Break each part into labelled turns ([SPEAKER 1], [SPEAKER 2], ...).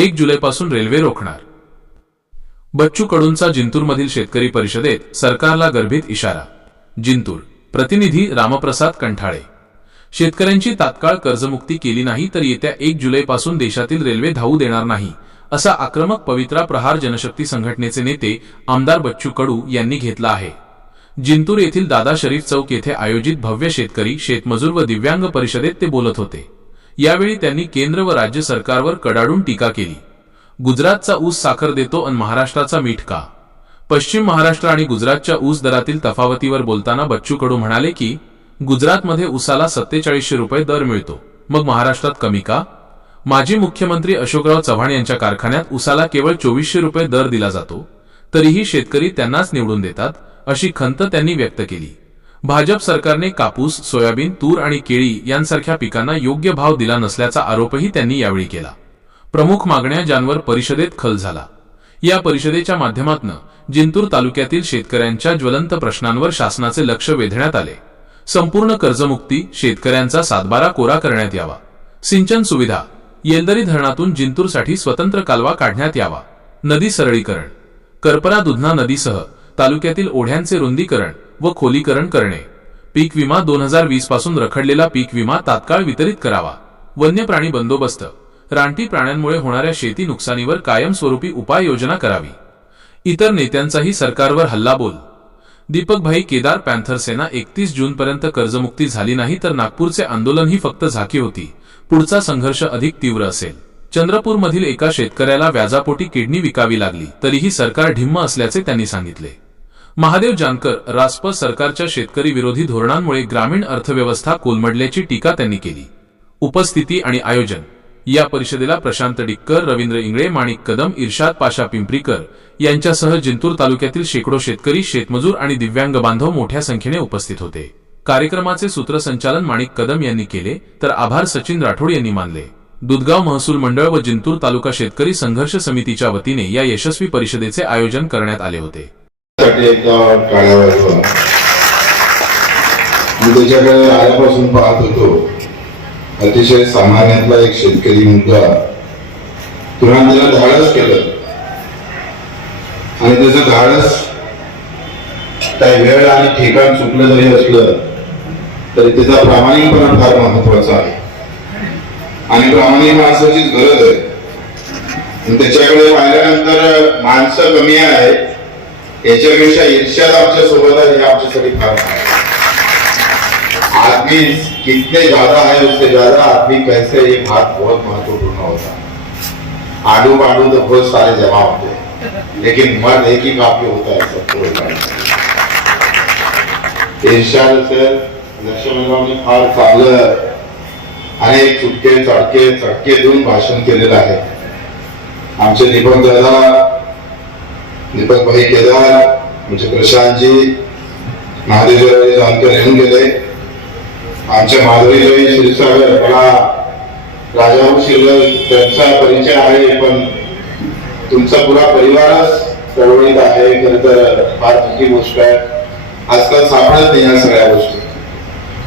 [SPEAKER 1] एक जुलैपासून रेल्वे रोखणार. बच्चू कडूंचा जिंतूरमधील शेतकरी परिषदेत सरकारला गर्भित इशारा. जिंतूर. प्रतिनिधी रामप्रसाद कंठाळे. शेतकऱ्यांची तात्काळ कर्जमुक्ती केली नाही तर येत्या एक जुलैपासून देशातील रेल्वे धावू देणार नाही असा आक्रमक पवित्रा प्रहार जनशक्ती संघटनेचे नेते आमदार बच्चू कडू यांनी घेतला आहे. जिंतूर येथील दादा शरीफ चौक येथे आयोजित भव्य शेतकरी शेतमजूर व दिव्यांग परिषदेत ते बोलत होते. यावेळी त्यांनी केंद्र व राज्य सरकारवर कडाडून टीका केली. गुजरातचा ऊस साखर देतो आणि महाराष्ट्राचा मीठ का? पश्चिम महाराष्ट्र आणि गुजरातच्या ऊस दरातील तफावतीवर बोलताना बच्चू कडू म्हणाले की गुजरातमध्ये ऊसाला सत्तेचाळीसशे रुपये दर मिळतो. मग महाराष्ट्रात कमी का? माजी मुख्यमंत्री अशोकराव चव्हाण यांच्या कारखान्यात ऊसाला केवळ चोवीसशे रुपये दर दिला जातो तरीही शेतकरी त्यांनाच निवडून देतात अशी खंत त्यांनी व्यक्त केली. भाजप सरकारने कापूस सोयाबीन तूर आणि केळी यांसारख्या पिकांना योग्य भाव दिला नसल्याचा आरोपही त्यांनी यावेळी केला. प्रमुख मागण्या ज्यांवर परिषदेत खल झाला. या परिषदेच्या माध्यमातून जिंतूर तालुक्यातील शेतकऱ्यांच्या ज्वलंत प्रश्नांवर शासनाचे लक्ष वेधण्यात आले. संपूर्ण कर्जमुक्ती शेतकऱ्यांचा सातबारा कोरा करण्यात यावा. सिंचन सुविधा येलदरी धरणातून जिंतूरसाठी स्वतंत्र कालवा काढण्यात यावा. नदी सरळीकरण करपरा दुधना नदीसह तालुक्यातील ओढ्यांचे रुंदीकरण व खोलीकरण करणे. पीक विमा दोन हजार वीसपासून रखडलेला पीक विमा तात्काळ वितरित करावा. वन्य प्राणी बंदोबस्त. रानटी प्राण्यांमुळे होणाऱ्या शेती नुकसानीवर कायमस्वरूपी उपाययोजना करावी. इतर नेत्यांचाही सरकारवर हल्लाबोल. दीपकभाई केदार पॅन्थर सेना एकतीस जूनपर्यंत कर्जमुक्ती झाली नाही तर नागपूरचे आंदोलन ही फक्त झाकी होती. पुढचा संघर्ष अधिक तीव्र असेल. चंद्रपूरमधील एका शेतकऱ्याला व्याजापोटी किडनी विकावी लागली तरीही सरकार ढिम्म असल्याचे त्यांनी सांगितले. महादेव जानकर रासप सरकारच्या शेतकरी विरोधी धोरणांमुळे ग्रामीण अर्थव्यवस्था कोलमडल्याची टीका त्यांनी केली. उपस्थिती आणि आयोजन. या परिषदेला प्रशांत डिक्कर रवींद्र इंगळे माणिक कदम इर्शाद पाशा पिंपरीकर यांच्यासह जिंतूर तालुक्यातील शेकडो शेतकरी शेतमजूर आणि दिव्यांग बांधव मोठ्या संख्येने उपस्थित होते. कार्यक्रमाचे सूत्रसंचालन माणिक कदम यांनी केले तर आभार सचिन राठोड यांनी मानले. दुधगाव महसूल मंडळ व जिंतूर तालुका शेतकरी संघर्ष समितीच्या वतीने या यशस्वी परिषदेचे आयोजन करण्यात आले होते.
[SPEAKER 2] साठी एकदा टाळ्या वाजवा मी त्याच्याकडे आल्यापासून पाहत होतो. अतिशय सामान्यातला एक शेतकरी मुलगा किंवा त्याला धाडस केलं. आणि त्याचं धाडस काही वेळ आणि ठिकाण चुकलं जरी असलं तरी त्याचा प्रामाणिकपणा फार महत्त्वाचा आहे. आणि प्रामाणिक माणसाचीच गरज आहे. आणि त्याच्याकडे पाहिल्यानंतर माणसं कमी आहेत. याच्यापेक्षा इर्ष्याद आमच्यासोबत आहे हे आमच्यासाठी फार आदमी कितने ज्यादा है उससे ज्यादा आदमी कैसे ये बात बहुत महत्त्वपूर्ण होता आडू पाडू तो बहुत सारे जमा होते हैं. लेकिन मर्द एक ही काफी होता है सबको इर्षाद सर लक्ष्मणरावने फार चांगलं अनेक चुटके चटके चटके देऊन भाषण केलेलं आहे. आमचे निबंध दादा दीपक भाई केदार म्हणजे आमचे प्रशांतजी महादेवरावजी जानकर येऊन गेले आमच्या माधुरीजाई क्षीरसागर मला राजाभाऊ शिरगर त्यांचा परिचय आहे पण तुमचा पुरा परिवारच चळवळीत आहे खर तर फार मोठी गोष्ट आहे. आजकाल सापडत नाही या सगळ्या गोष्टी.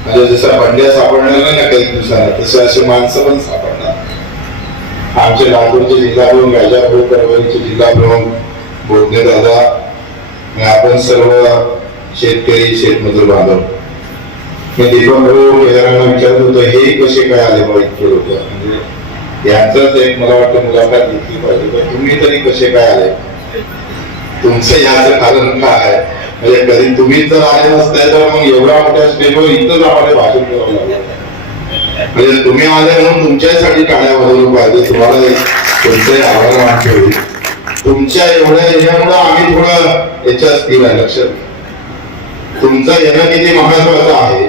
[SPEAKER 2] म्हणजे जसं बंड्या सापडणार नाही ना काही दिवसाला तसे असे माणसं पण सापडणार. आमचे लातूरचे जिल्हा प्रमुख राजाभाऊ परभणीचे जिल्हा प्रमुख बोधने दादा आणि आपण सर्व शेतकरी शेतमजूर बांधव. मी दीपक भाऊ केदारांना विचारत होतो हे कसे काय आले बा इतके लोक? म्हणजे यांचाच एक मला वाटतं मुलाखत घेतली पाहिजे तुम्ही तरी कसे काय आले? तुमचं याचं कारण काय? म्हणजे कधी तुम्ही जर आले नसताय तर मग एवढ्या मोठ्या स्टेजवर इथंच आम्हाला भाषण करावं लागलं. म्हणजे तुम्ही आले म्हणून तुमच्यासाठी टाळ्या वाजवून पाहिजे तुम्हाला तुमचे आभार मानते होईल. तुमच्या एवढ्या याच्यामुळे आम्ही थोडं याच्यात स्थिर आहे लक्षात तुमचं येणं किती महत्वाचं आहे.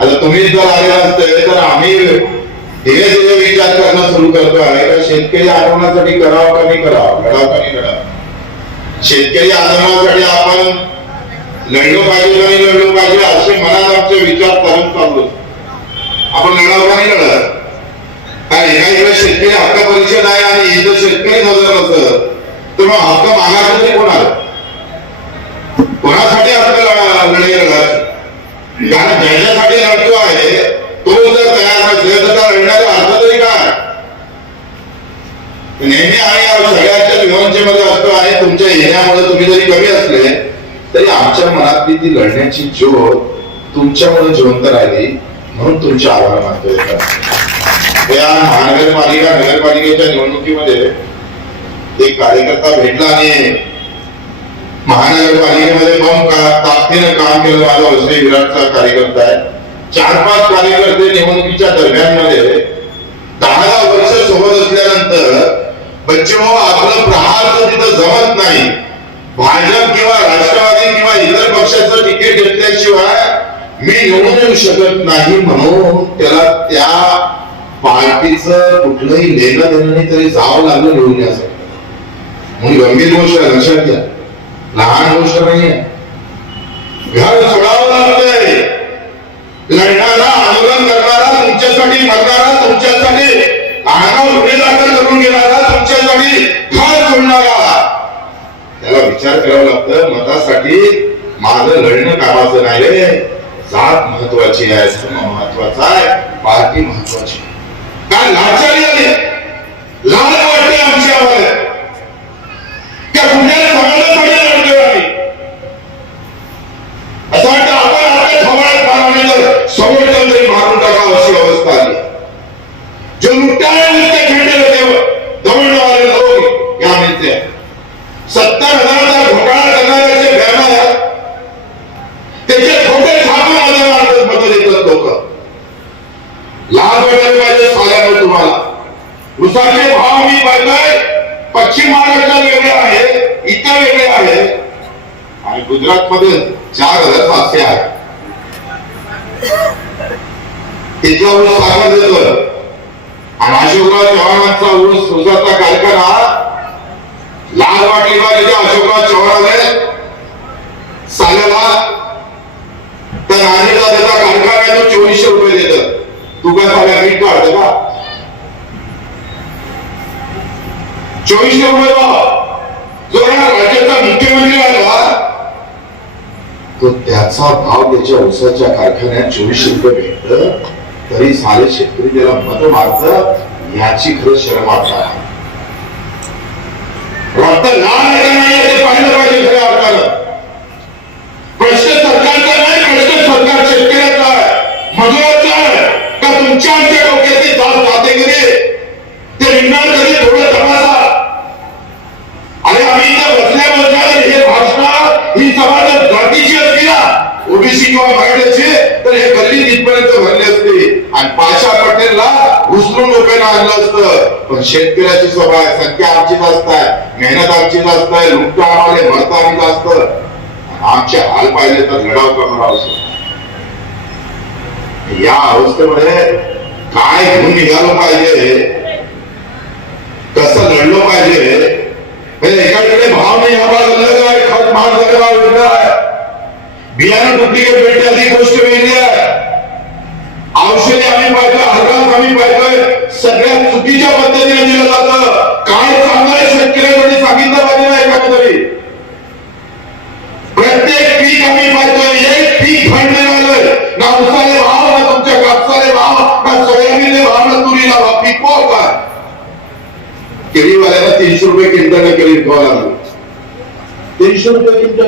[SPEAKER 2] आता तुम्ही जर आले असते तर आम्ही धीरे धीरे विचार करणं सुरू करतो आहे का शेतकरी आंदोलनासाठी करावं का नाही करावं? घडावं का नाही घडावं शेतकरी आंदोलनासाठी आपण लढलो पाहिजे का नाही लढलो पाहिजे असे मनात आमचे विचार करत चाललो आपण लढावं का नाही लढत? कारण एका इकडे शेतकरी हक्क परिषद आहे आणि इथं शेतकरी नजर नसत. तर मग हक्क मागायचं ते कोणाला कोणासाठी आपल्याला लढाई लढत कारण ज्याच्यासाठी लढतो आहे तो जर तयार नसेल तर त्या लढण्याचा अर्थ तरी काय? नेहमी आणि या सगळ्याच्या विवंचेमध्ये असतो आहे तुमच्या येण्यामुळे तुम्ही जरी कमी असले तरी आमच्या मनातली ती लढण्याची ज्योत तुमच्यामुळे जिवंत राहिली म्हणून तुमचे आभार मानतो या महानगरपालिका नगरपालिकेच्या निवडणुकीमध्ये एक कार्यकर्ता भेटला आणि महानगरपालिकेमध्ये बम का ताकदीनं काम केलं माझा वसई विराटचा कार्यकर्ता आहे. चार पाच कार्यकर्ते निवडणुकीच्या दरम्यानमध्ये दहा दहा वर्ष सोबत असल्यानंतर बच्चेभाऊ आपलं प्रहारचं तिथं जमत नाही. भाजप किंवा राष्ट्रवादी किंवा इतर पक्षाचं तिकीट घेतल्याशिवाय मी निवडून येऊ शकत नाही म्हणून त्याला त्या पार्टीचं कुठलंही लेणं देणं तरी जावं लागलं निवडण्यासाठी म्हणून गंभीर गोष्ट आहे लक्षात घ्या. लहान गोष्ट नाहीये. घर सोडावं लागतंय. लढणारा आंदोलन करणारा तुमच्यासाठी मरणारा तुमच्यासाठी अंगावर उभे दाखल करून घेणारा तुमच्यासाठी घर सोडणारा. त्याला विचार करावा लागतं मतासाठी माझं लढणं कामाचं नाही रे जात महत्वाची आहे धर्म महत्त्वाचा आहे पार्टी महत्वाची काय लाचारी आली लाल वाटते आमच्यावर त्या कुठल्या समाजासाठी लढतोय आम्ही असं वाटतं आपण आपल्या थोबाडात मारणे तर समोरच्या तरी मारून टाकावं अशी अवस्था आली जो लुटाया नुसते खेळलेले देव दमडणारे लोक या मिळते सत्तर हजाराचा घोटाळा करणाऱ्याचे बॅनर त्याचे खोटे छापून माझ्या मार्फत मत देतात लोक लाल वाटायला पाहिजे साल्यावर तुम्हाला उसाचे भाव मी पाहतोय पश्चिम महाराष्ट्रात वेगळे आहे इतर वेगळे आहे. आणि गुजरात मध्ये चार हजार पाचशे आहे. त्याच्यावर साखर देतो आणि अशोकराव चव्हाणांचा ऊस ऊसाचा कारखाना लाल वाटेला तिथे अशोकराव चव्हाणाने आले साल्याला तर राणीला त्याचा कारखाना चोवीसशे रुपये देत तू काय साल्या मीठ काढतो का? चोवीसशे रुपये जो या राज्याचा मुख्यमंत्री आला तो त्याचा भाव त्याच्या ऊसाच्या कारखान्यात चोवीसशे रुपये भेटत. तरी सारे शेतकरी त्याला मत मारत याची खरं शरम वाटणार रक्त लाल आहे नाही ते पाहिलं पाहिजे खऱ्या अर्थानं. किंवा मराठ्याची तर हे गल्ली तिथपर्यंत भरले असते. आणि पाशा पटेलला उचलून डोक्यानं आणलं असतं. पण शेतकऱ्याची स्वभाव संख्या आमची जास्त मेहनत आमची जास्त आहे आम्हाला भरता आम्ही असत आमचे हाल पाहिले तर लढाव करणार असतो या अवस्थेमध्ये काय घेऊन निघालो पाहिजे? कसं लढलो पाहिजे? हे एकाकडे भाव नाही हवा झालं काय खत महाग झालं आहे. बियाणं डुप्लिकेट भेटतात ही गोष्ट वेगळी आहे. औषधे आम्ही पाहतोय हरकाम आम्ही पाहतोय सगळ्या चुकीच्या पद्धतीने दिलं जातं. काय चांगलं आहे म्हणजे सांगितलं पाहिजे नाही का तरी प्रत्येक पीक आम्ही पाहतोय एक पीक फंड आलं ना उसाले भाव ना तुमच्या कापसाले भाव ना सोयाबीनले भाव ना तुरीला भाव पिकवा का केळीवाल्याला तीनशे रुपये क्विंटल केळी विकावं लागलं. तीनशे रुपये किंमत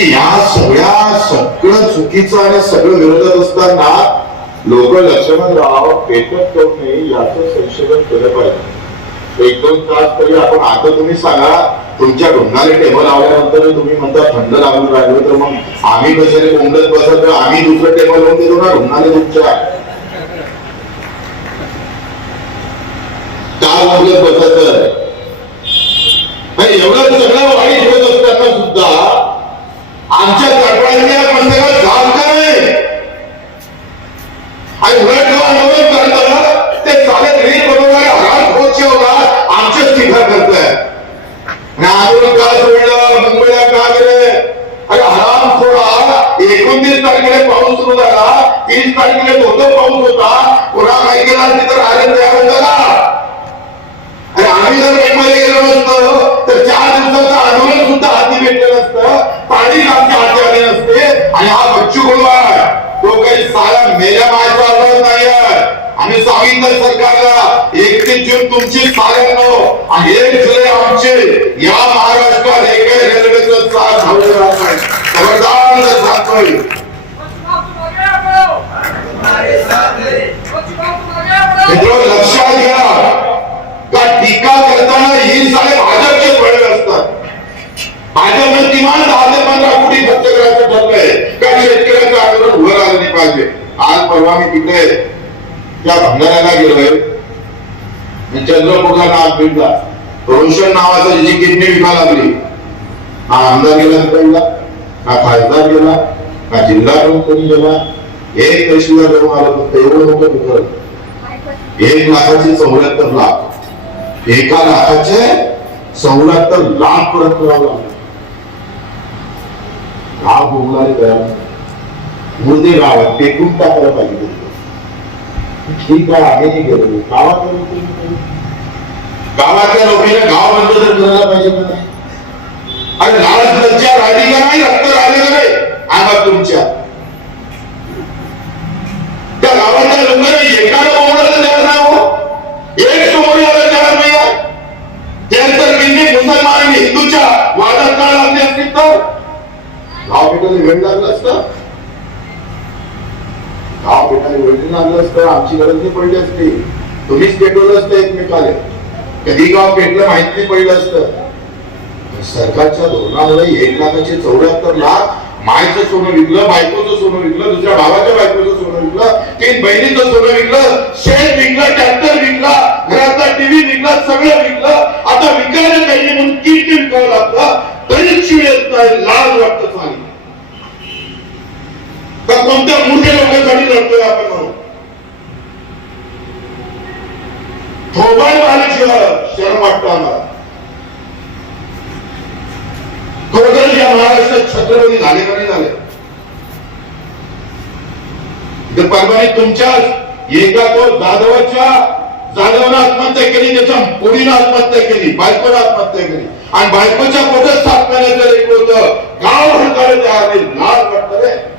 [SPEAKER 2] आणि या सगळ्या सगळं चुकीचं आणि सगळं विरोधात असताना लोक लक्ष्मणराव पेटत करू नये याचं संशोधन केलं पाहिजे. एक दोन तास तरी आपण आता तुम्ही सांगा तुमच्या ढोंगाने टेबल लावल्यानंतर तुम्ही म्हणता थंड लागून राहिलो तर मग आम्ही कशाने कोंबडत बसत आम्ही दुसरं टेबल लावून देतो ना ढोंगाने तुमच्या? काय बोलत बसत? नाही एवढं सगळं वाईट होत असताना सुद्धा आमच्या चळवळीच्या पंथकात जात का नाही आणि उलट जेव्हा आंदोलन करताना ते चालत रीत बनवणारे हराम खोचे होता आमच्याच टीका करताय आणि आंदोलन का सोडलं मुंबईला का गेले अरे हराम खोडा एकोणतीस तारखेला पाऊस सुरू झाला तीस तारखेला धोधो पाऊस होता कोणा काही केला तर आले तयार होता का आणि आम्ही जर मुंबईला गेलो नसतो तर चार दिवसाचं आंदोलन सुद्धा हाती भेटलं नसतं. पाणी आमच्या हाती आले नसते. आणि हा बच्चू गुळवा तो काही साला मेल्या मायचा आवाज नाही आम्ही सांगितलं सरकारला एकतीस जून तुमची साऱ्यांनो हो. आणि एक जुलै आमचे. या महाराष्ट्रात एका रेल्वेचं साथ धावलं जात नाही. खबरदार सांगतोय मित्रांनो लक्षात घ्या का टीका करताना ही सारे भाजपचे फळे असतात भाजपनं किमान दहा ते पंधरा कोटी खर्च करायचं ठरलंय का शेतकऱ्याचं आंदोलन उभं राहिलं नाही पाहिजे. आज परवा मी तिकडे त्या भंडाऱ्याला गेलोय मी चंद्रपूरला नाव भेटला रोशन नावाचा जी किडनी विका लागली. हा आमदार गेला पहिला हा खासदार गेला हा जिल्हा प्रमुख कोणी गेला. एक तहसीलदार जाऊन आलं फक्त एवढं नव्हतं दुखत एक लाखाचे चौऱ्याहत्तर लाख. एका लाखाचे चौऱ्याहत्तर लाख परत करावं लागलं गाव बोलणारे तयार नाही. मुर्दे गावात टेकून टाकायला पाहिजे ठीक आहे आम्ही नाही गावातल्या लोकांना गाव बंद तर करायला पाहिजे का नाही? अरे लाल लज्जा राहिली का नाही? रक्त राहिले का नाही? आम्हा तुमच्या. त्या गावातल्या लोकांना एकाला बोलायला द्यायला नाही हो. एक गाव पेटाने वेळ लागलं असतं. गाव लागलं असतं. आमची गरज नाही पडली असती. तुम्हीच पेटवलं असतं एकमेकाले. कधी गाव पेटलं माहीत नाही पडलं असतं. सरकारच्या धोरणामुळे एक लाखाचे चौऱ्याहत्तर लाख मायचं सोनं विकलं बायकोचं सोनं विकलं दुसऱ्या भावाच्या बायकोचं सोनं विकलं तीन बहिणीचं सोनं विकलं शेत विकलं ट्रॅक्टर विकला घरातला टीव्ही विकला सगळं विकलं. आता विकायला काही म्हणून किट विकावं लागतं. तरी शिव येत नाही लाज वाटत चाली का कोणत्या मूर्ख लोकांसाठी लढतोय आपण थोबाई थोबाड मारल्याशिवाय शरम वाटतं आम्हाला खरोखर या महाराष्ट्रात छत्रपती झाले का नाही झाले? इथं परभणीत तुमच्या एका तो जाधवाच्या जाधवनं आत्महत्या केली त्याच्या मुलीनं आत्महत्या केली बायकोनं आत्महत्या केली. आणि बायकोच्या पोटात सात महिन्याचं लेकरं होतं. गाव हरकायला तयार नाही लाज वाटतं